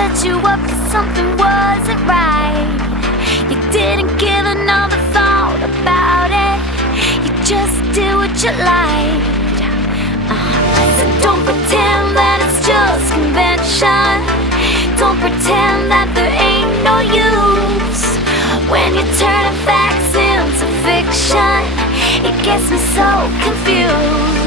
set you up 'cause something wasn't right. You didn't give another thought about it. You just did what you liked. So don't pretend that it's just convention. Don't pretend that there ain't no use. When you're turning facts into fiction, it gets me so confused.